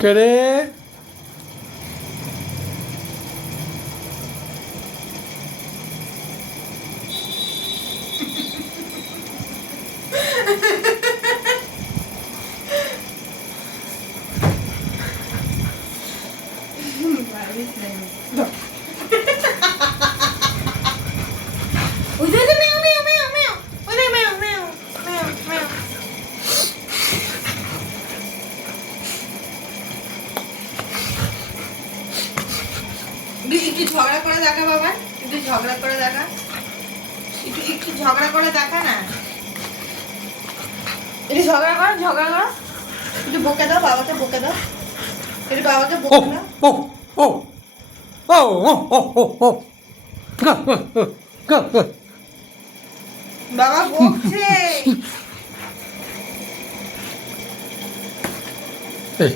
কে রে? একটু ঝগড়া করে দেখা বাবা, একটু ঝগড়া করে দেখা, একটু ঝগড়া করে দেখা না, একটু ঝগড়া করো, একটু বকে দাও বাবাকে, বকে দাও, একটু বাবাকে ও বকে দাও। ও ও ও ও ও ও ও বাবা বকছে। এই